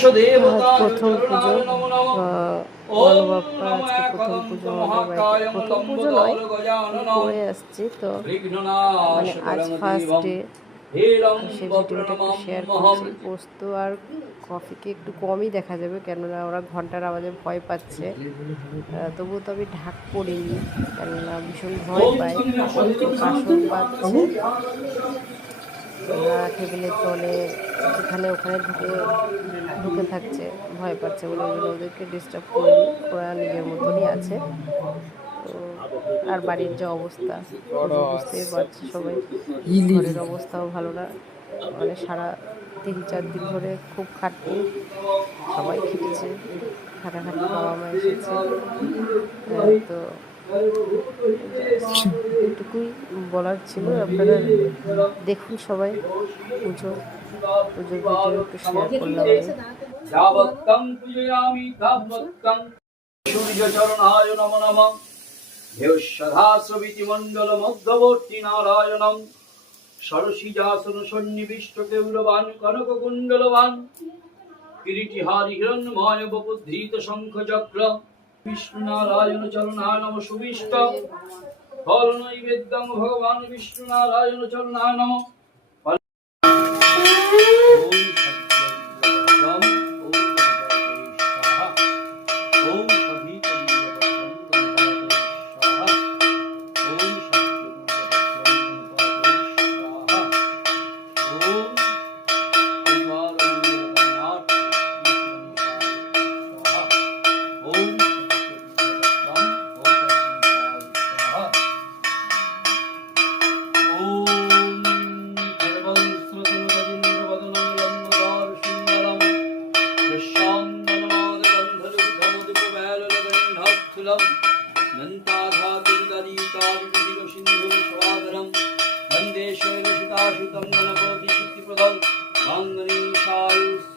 প্রথম পুজো মনোবাপ্পার আজকে প্রথম পুজো আমাদের বাড়িতে। প্রথম পুজো নয়, করে আসছি তো, মানে আজ ফার্স্ট ডে। সেই ভিডিওটা একটু শেয়ার করছি। পোস্ত আর কফিকে একটু কমই দেখা যাবে, কেননা ওরা ঘন্টার আওয়াজে ভয় পাচ্ছে। তবুও তো আমি ঢাক পড়িনি, কেননা ভীষণ ভয় পায়। কাশন বাজছে, ওরা টেবিলের তলে যেখানে ওখানে ঢুকে থাকছে, ভয় পাচ্ছে বলে ওই জন্য ওদেরকে ডিস্টার্ব করিনি। ওরা নিজের মতনই আছে। তো আর বাড়ির যে অবস্থা বুঝতেই পারছে সবাই, ঘরের অবস্থাও ভালো না। মানে সারা 3-4 দিন ধরে খুব খাটনি, সবাই খেটেছে, খাটাখাটি, বাবা মা এসেছে। তো এটুকুই বলার ছিল। আপনারা দেখুন সবাই, পুজোর ভিডিও একটু শেয়ার করলাম আমি। সূর্য চরণায় নমঃ নমঃ দেবসধাস্রবিতি মণ্ডল মধ্যবর্তী নারায়ণম সরসিজাসন সন্নিবিষ্ট কেউলবান কনক কুণ্ডলবান কিরীটিহারি হিরণ্ময় বপুদ্ধৃত শঙ্খ চক্র বিষ্ণু নারায়ণ চরণায় নমঃ সুবিষ্ট ফল নৈবেদ্যং ভগবান বিষ্ণু নারায়ণ চরণায় নমঃ। वंदे शैलसुताशुतं गणपतिशक्तिप्रदं वाङ्मनीषायुः